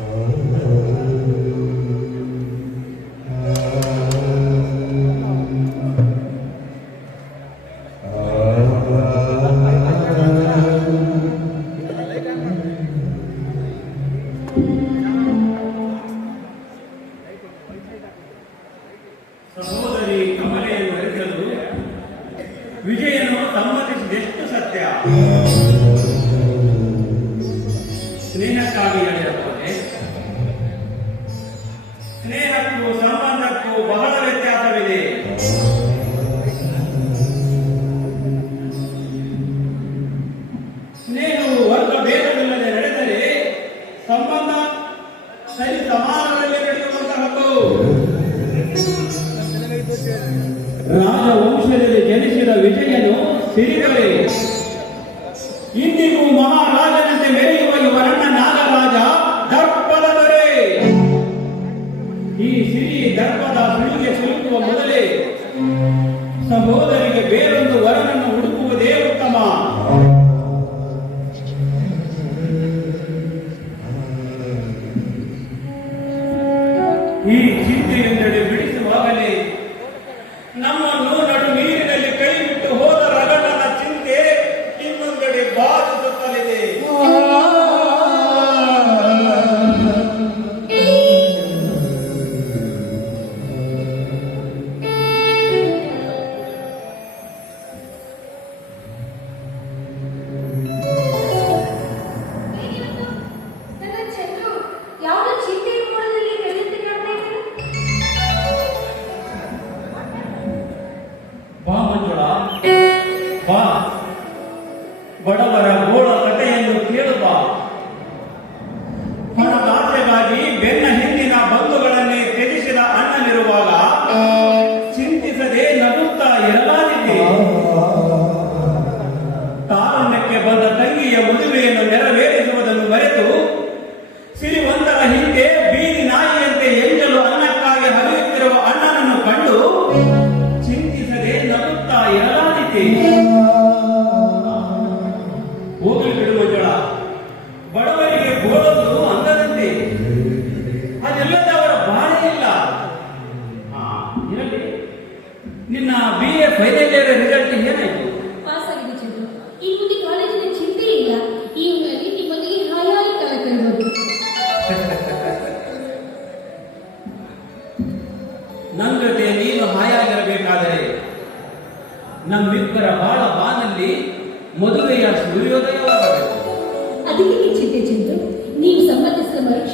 Oh. 아, 오늘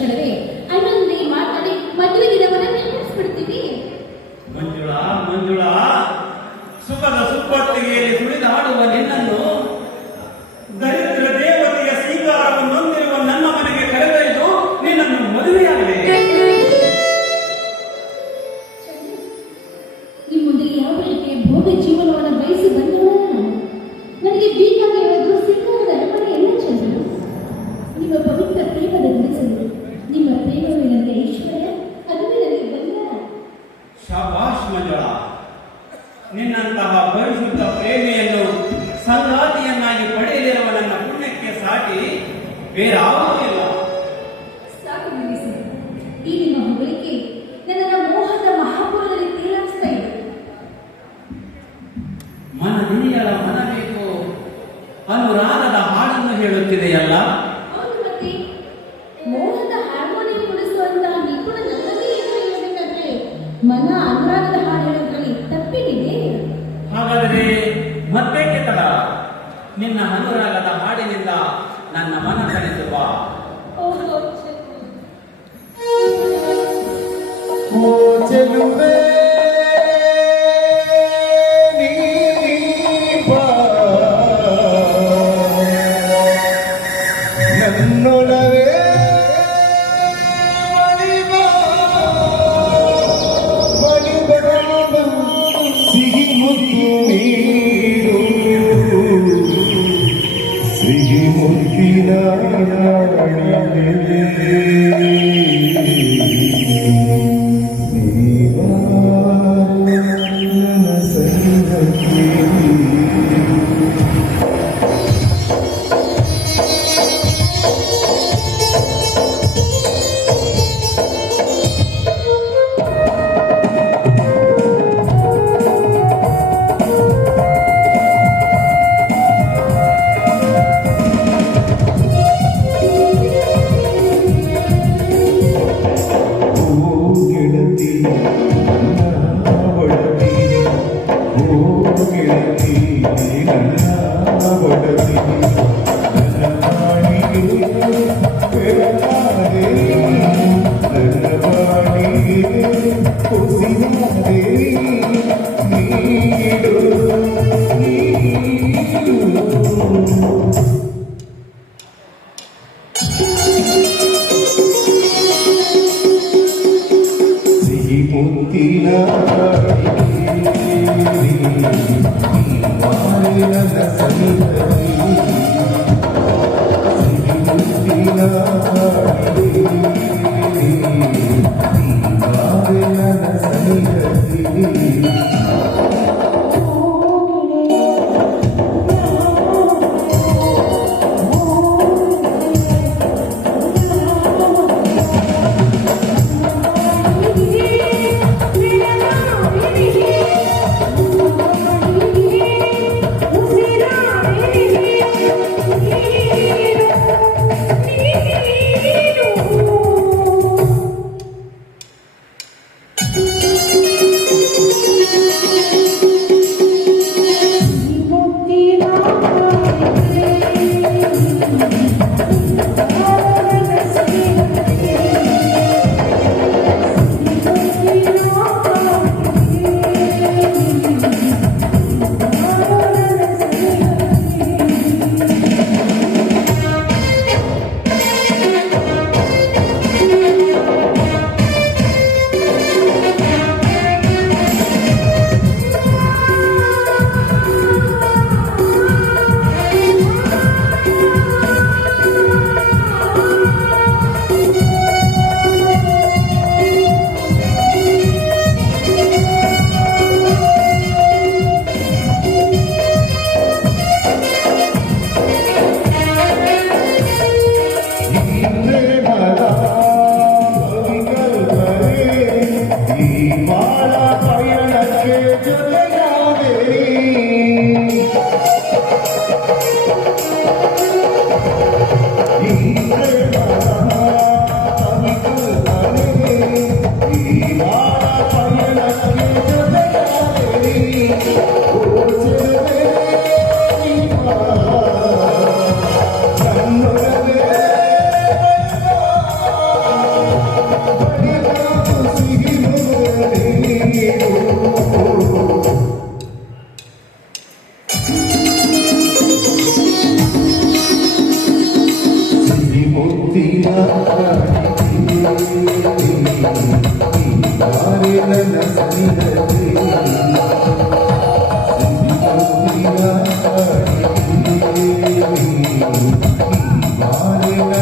ತಕ್ಷಣವೇ ನಿನ್ನಂತಹ ಪರಿಶುದ್ಧ ಪ್ರೇಮೆಯನ್ನು ಸಂಗಾತಿಯನ್ನಾಗಿ ಪಡೆಯಲಿರುವ ನನ್ನ ಪುಣ್ಯಕ್ಕೆ ಸಾಟಿ ಬೇರಾವ 哦，一千米。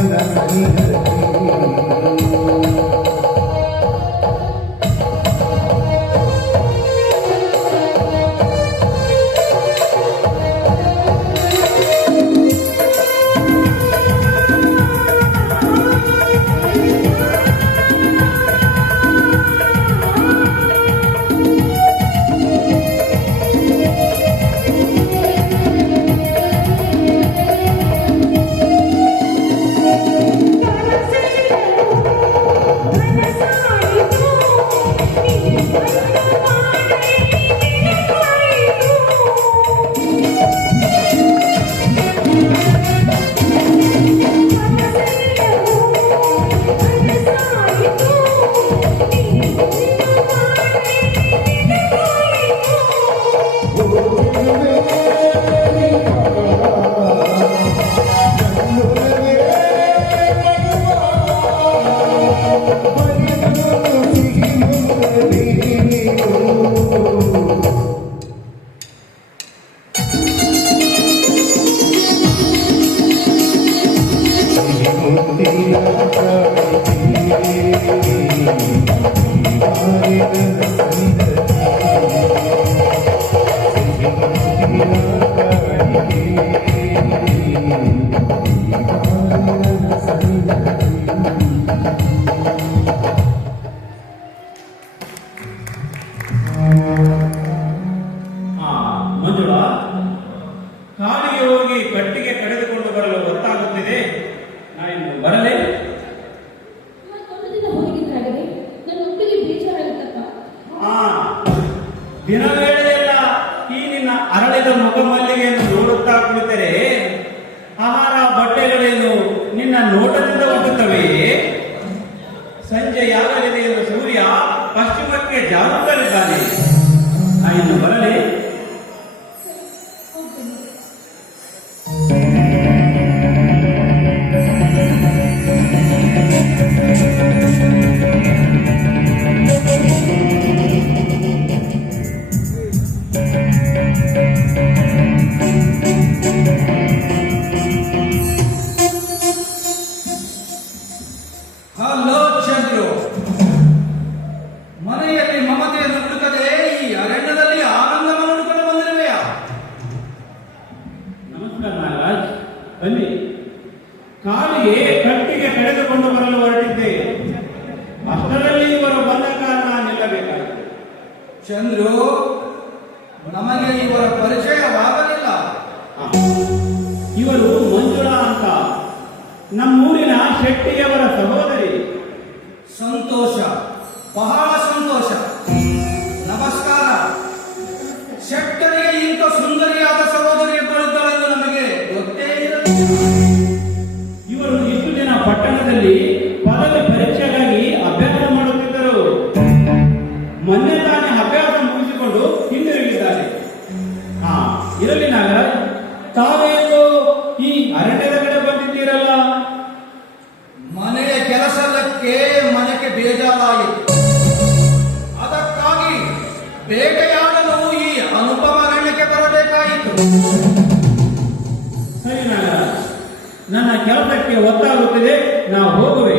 la Thank you. Deny ಸರಿ ನನ್ನ ಕೆಲಸಕ್ಕೆ ಒತ್ತಾಗುತ್ತಿದೆ ನಾವು ಹೋಗುವೆ.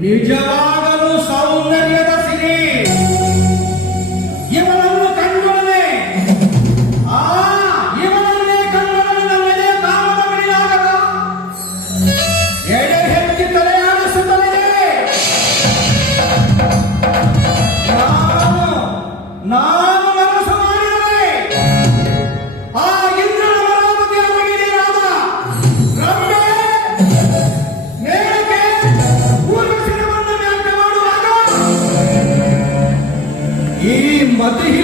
నిజవాడలు సౌందర్యద సినీ 맞대